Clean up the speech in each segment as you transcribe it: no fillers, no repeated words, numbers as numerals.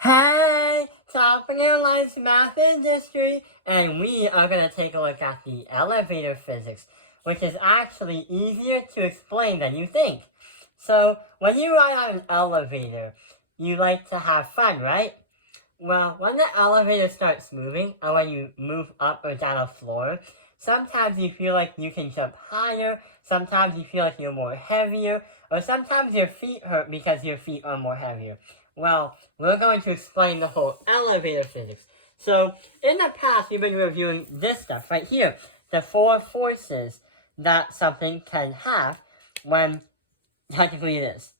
Hey, Topping Airlines Math Industry, and we are going to take a look at the elevator physics, which is actually easier to explain than you think. So, when you ride on an elevator, you like to have fun, right? Well, when the elevator starts moving, and when you move up or down a floor, sometimes you feel like you can jump higher, sometimes you feel like you're more heavier, or sometimes your feet hurt because your feet are more heavier. Well, we're going to explain the whole elevator physics. So, in the past, we've been reviewing this stuff right here. The 4 forces that something can have when technically it is.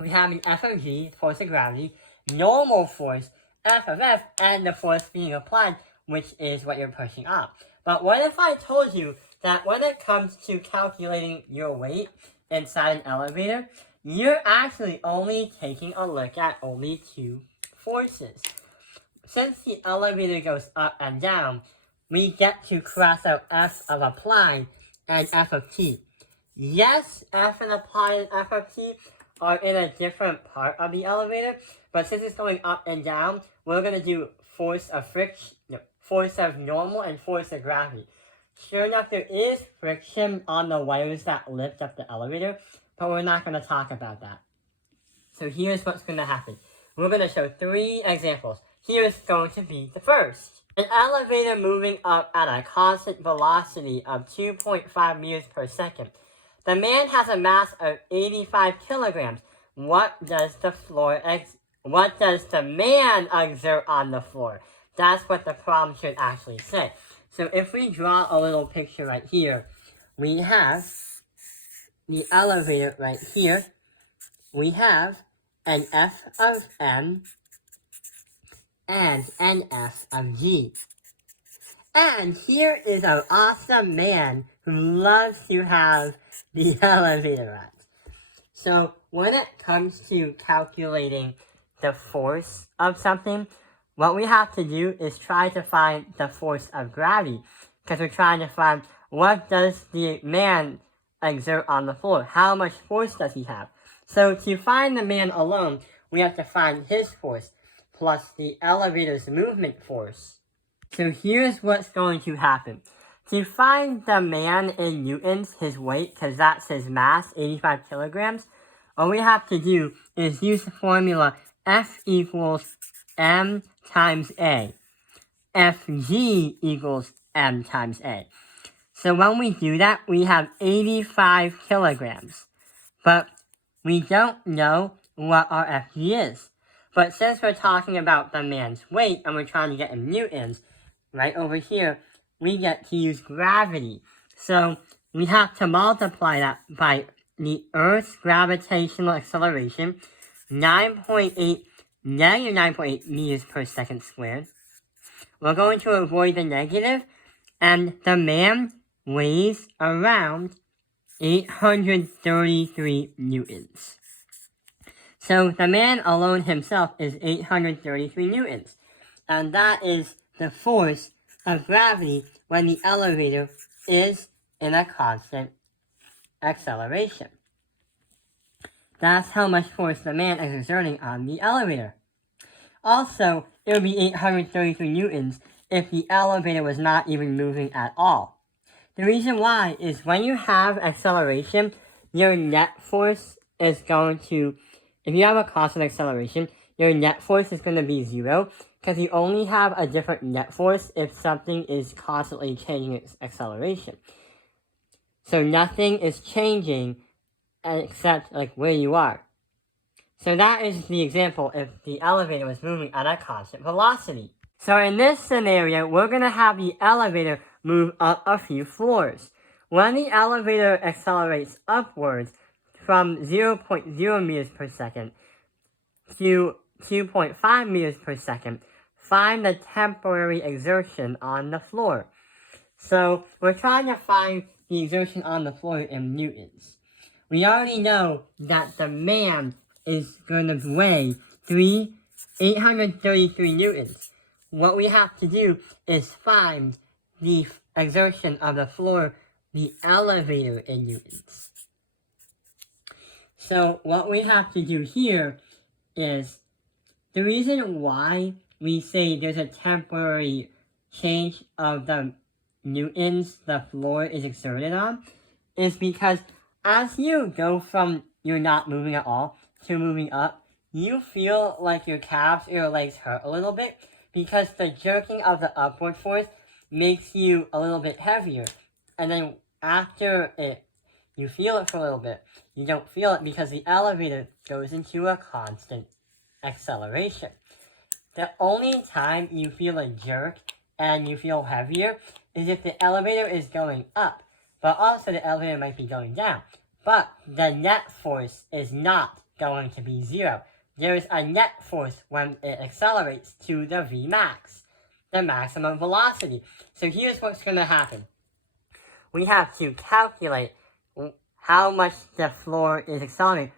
We have an F of G, force of gravity, normal force, F of F, and the force being applied, which is what you're pushing up. But what if I told you that when it comes to calculating your weight inside an elevator, you're actually only taking a look at only 2 forces. Since the elevator goes up and down, we get to cross out F of applied and F of T. Yes, F of applied and F of T are in a different part of the elevator, but since it's going up and down, we're going to do force of friction, force of normal, and force of gravity. Sure enough, there is friction on the wires that lift up the elevator, but we're not going to talk about that. So here's what's going to happen. We're going to show 3 examples. Here's going to be the first. An elevator moving up at a constant velocity of 2.5 meters per second. The man has a mass of 85 kilograms. What does the man exert on the floor? That's what the problem should actually say. So if we draw a little picture right here, we have the elevator right here. We have an F of M and an F of G. And here is an awesome man who loves to have the elevator at. So when it comes to calculating the force of something, what we have to do is try to find the force of gravity, because we're trying to find what does the man exert on the floor, how much force does he have. So to find the man alone, we have to find his force, plus the elevator's movement force. So here's what's going to happen. To find the man in newtons, his weight, because that's his mass, 85 kilograms, all we have to do is use the formula F equals M times A. Fg equals M times A. So when we do that, we have 85 kilograms. But we don't know what our Fg is. But since we're talking about the man's weight and we're trying to get in newtons, right over here, we get to use gravity. So we have to multiply that by the Earth's gravitational acceleration, negative 9.8 meters per second squared. We're going to avoid the negative, and the man weighs around 833 newtons. So the man alone himself is 833 newtons. And that is the force of gravity when the elevator is in a constant acceleration. That's how much force the man is exerting on the elevator. Also, it would be 833 newtons if the elevator was not even moving at all. The reason why is when you have acceleration, your net force is going to, if you have a constant acceleration, your net force is going to be 0, because you only have a different net force if something is constantly changing its acceleration. So nothing is changing except like where you are. So that is the example if the elevator was moving at a constant velocity. So in this scenario, we're going to have the elevator move up a few floors. When the elevator accelerates upwards from 0.0 meters per second to 2.5 meters per second, find the temporary exertion on the floor. So we're trying to find the exertion on the floor in newtons. We already know that the man is going to weigh 833 newtons. What we have to do is find the exertion of the floor, the elevator in newtons. So what we have to do here is the reason why we say there's a temporary change of the newtons the floor is exerted on is because as you go from you're not moving at all to moving up, you feel like your calves or your legs hurt a little bit because the jerking of the upward force makes you a little bit heavier. And then after it, you feel it for a little bit. You don't feel it because the elevator goes into a constant acceleration. The only time you feel a jerk and you feel heavier is if the elevator is going up, but also the elevator might be going down. But the net force is not going to be zero. There is a net force when it accelerates to the Vmax, the maximum velocity. So here's what's going to happen. We have to calculate how much the floor is accelerating,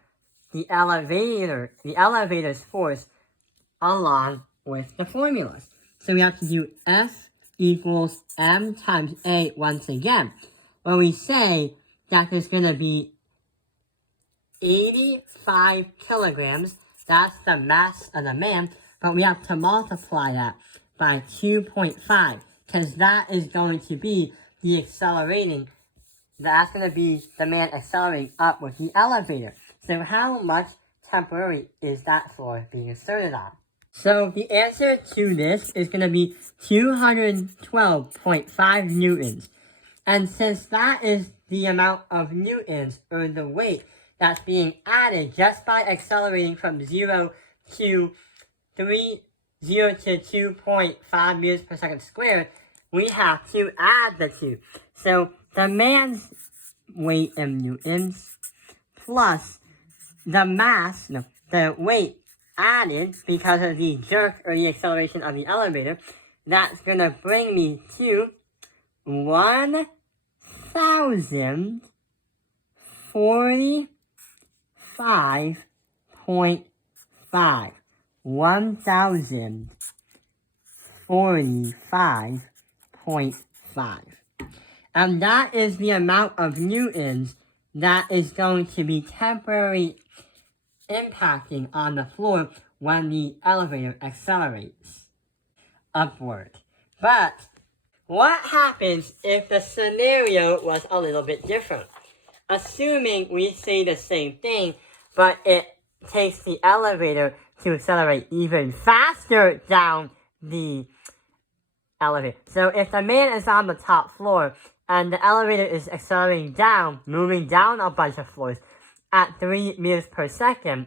the elevator's force along with the formulas. So we have to do F equals m times a once again, where we say that there's going to be 85 kilograms. That's the mass of the man, but we have to multiply that by 2.5, because that is going to be the accelerating, that's going to be the man accelerating up with the elevator. So how much temporary is that floor being exerted on? So the answer to this is going to be 212.5 newtons. And since that is the amount of newtons, or the weight, that's being added just by accelerating from 0 to 2.5 meters per second squared, we have to add the two. So the man's weight in newtons plus the the weight added because of the jerk or the acceleration of the elevator, that's going to bring me to 1,045.5. 1,045.5. And that is the amount of newtons that is going to be temporarily impacting on the floor when the elevator accelerates upward. But what happens if the scenario was a little bit different? Assuming we say the same thing, but it takes the elevator to accelerate even faster down the elevator. So if the man is on the top floor and the elevator is accelerating down, moving down a bunch of floors at 3 meters per second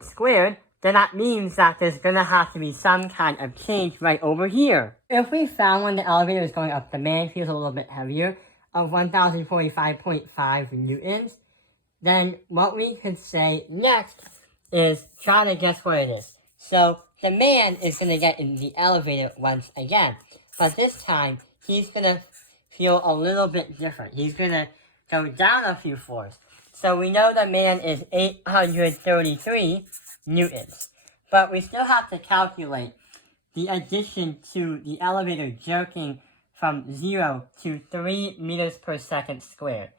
squared, then that means that there's going to have to be some kind of change right over here. If we found when the elevator is going up, the man feels a little bit heavier of 1,045.5 newtons, then what we could say next is try to guess what it is. So the man is going to get in the elevator once again, but this time he's going to feel a little bit different. He's going to go down a few floors. So we know the man is 833 newtons, but we still have to calculate the addition to the elevator jerking from 0 to 3 meters per second squared.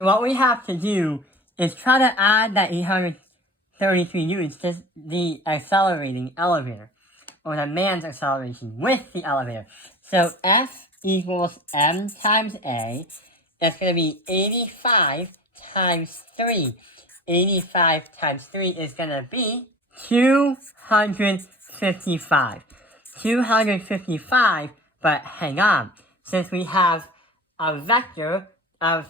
What we have to do is try to add that 833 newtons to the accelerating elevator, or the man's acceleration with the elevator. So F equals m times a. That's going to be 85 times 3. 85 times 3 is going to be 255. 255, but hang on. Since we have a vector of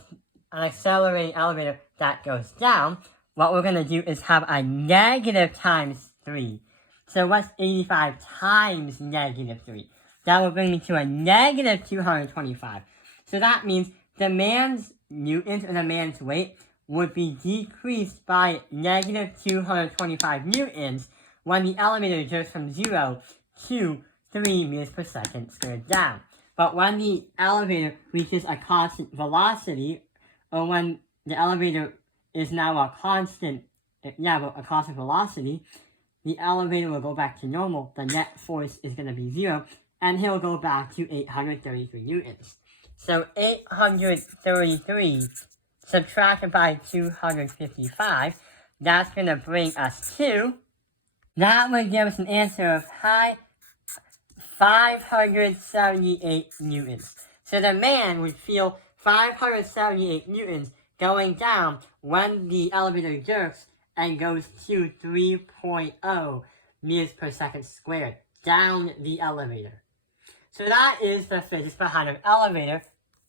an accelerating elevator that goes down, what we're going to do is have a negative times 3. So what's 85 times negative 3? That will bring me to a negative 225. So that means the man's newtons and the man's weight would be decreased by negative 225 newtons when the elevator jerks from 0 to 3 meters per second squared down. But when the elevator reaches a constant velocity, or when the elevator is now a constant velocity, the elevator will go back to normal. The net force is going to be 0, and he'll go back to 833 newtons. So 833 subtracted by 255, that's going to bring us to, that would give us an answer of 578 newtons. So the man would feel 578 newtons going down when the elevator jerks and goes to 3.0 meters per second squared down the elevator. So that is the physics behind an elevator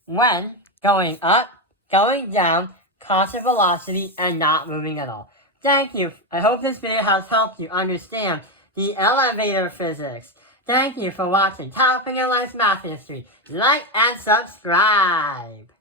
when going up, going down, constant velocity, and not moving at all. Thank you. I hope this video has helped you understand the elevator physics. Thank you for watching Top Finger Lines Math History. Like and subscribe.